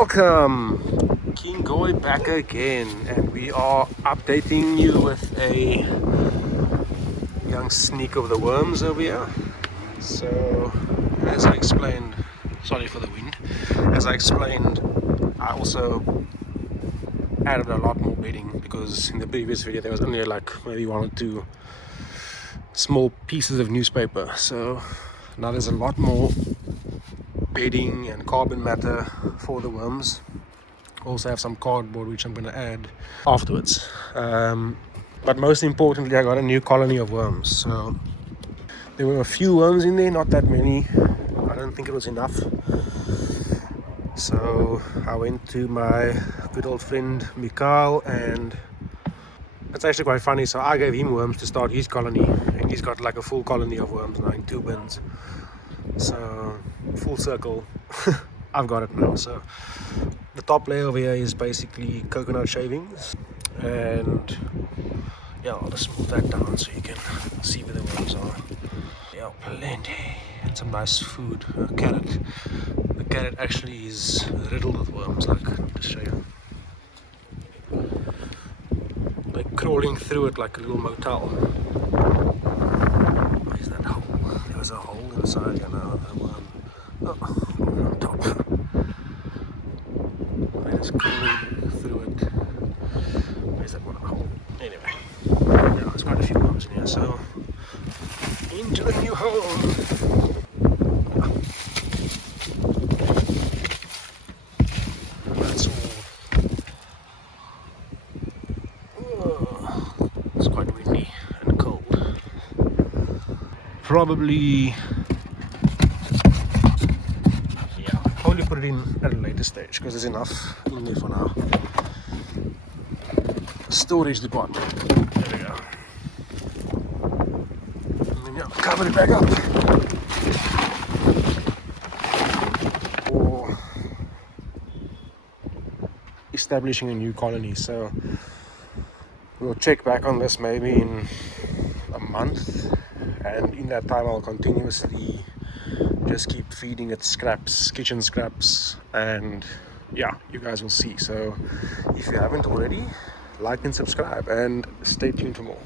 Welcome! King Goy back again, and we are updating you with a young sneak of the worms over here. So, as I explained, sorry for the wind, as I explained, I also added a lot more bedding because in the previous video there was only like maybe one or two small pieces of newspaper. So now there's a lot more bedding and carbon matter for the worms. Also have some cardboard which I'm going to add afterwards, but most importantly I got a new colony of worms. So there were a few worms in there, not that many. I don't think it was enough, so I went to my good old friend Mikhail, and it's actually quite funny. So I gave him worms to start his colony, and he's got like a full colony of worms now in 2 bins. So full circle. I've got it now. So the top layer over here is basically coconut shavings, and yeah, I'll just move that down so you can see where the worms are. Yeah, plenty, and some nice food. Carrot. The carrot actually is riddled with worms. Like, I'll just show you. They're crawling through it like a little motel. Where's that hole? There was a hole inside. Yeah, no, the worm. Oh, on top. They're just crawling through it. Where's that one hole? Anyway, yeah, there's quite a few worms in here, so into the new home. That's all. Oh, it's quite windy and cold. Probably put it in at a later stage because there's enough in there for now. Storage department. There we go. And then cover it back up. Or establishing a new colony. So we'll check back on this maybe in a month, and in that time I'll continuously just keep feeding it scraps, kitchen scraps, and yeah, you guys will see. So if you haven't already, like and subscribe, and stay tuned for more.